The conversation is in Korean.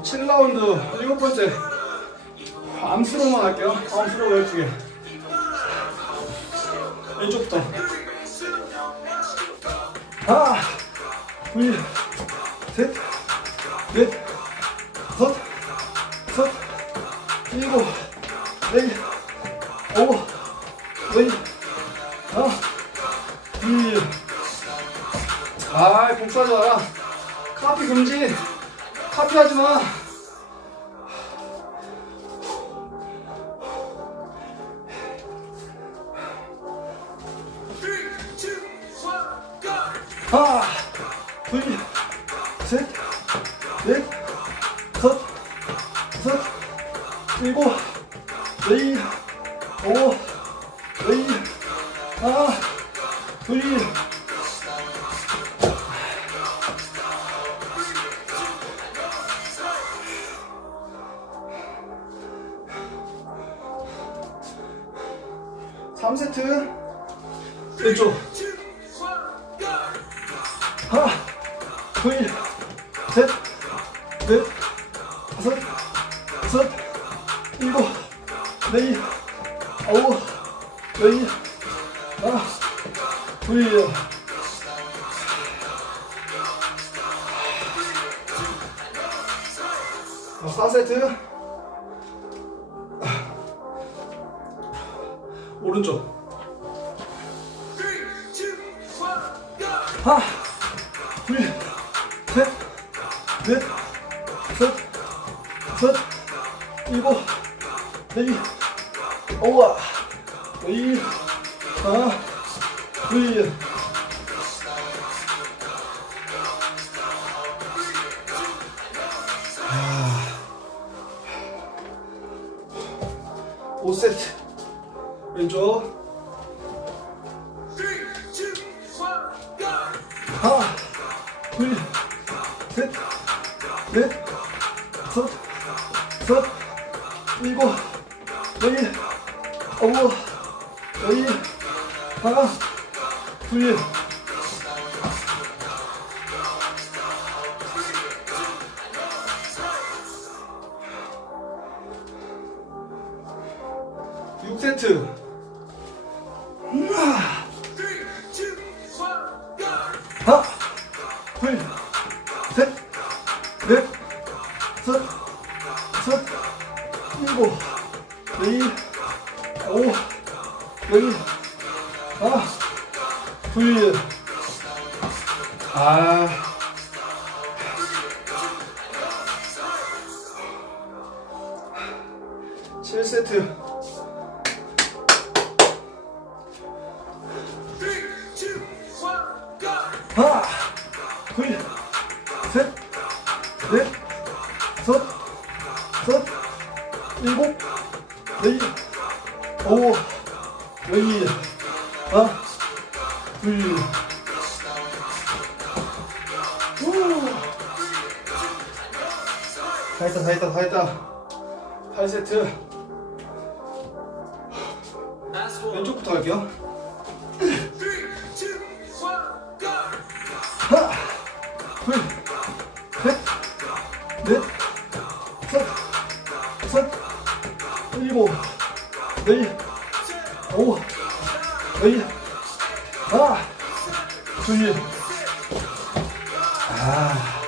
7라운드 일곱 번째. 암스로만 할게요. 암스로 12개. 왼쪽부터. 하나 둘셋넷 다섯 여섯 일곱 넷 오버 왼 하나 둘. 아이 복사하지 카피 금지 카피 하지 마. 하나 둘 셋 넷 다섯 여섯 일곱 넷 오버 넷 하나 둘 삼세트. 왼쪽. 하나 둘셋넷 다섯 여섯 일곱 넷 아홉 넷 하나 둘 자, 4세트 오른쪽. 하나 둘 셋넷 다섯 여섯 일곱 넷 오와 넷 하나 둘 오 세트 왼쪽. 하나 둘셋넷 다섯 여섯 일곱 넷 오버 넷 하나 둘 육세트 하나, 둘, 셋, 넷, 다섯, 여섯, 일곱, 넷, 오, 열, 하나, 둘, 아. 칠세트 하나, 둘, 셋, 넷, 다섯, 여섯, 일곱, 넷, 오, 열, 하나, 둘, 우. 다 했다, 다 했다, 다 했다. 8세트. 왼쪽부터 할게요. 둘, 셋, 넷, 섯, 섯, 일곱, 네, 오, 네, 하나, 둘, 아.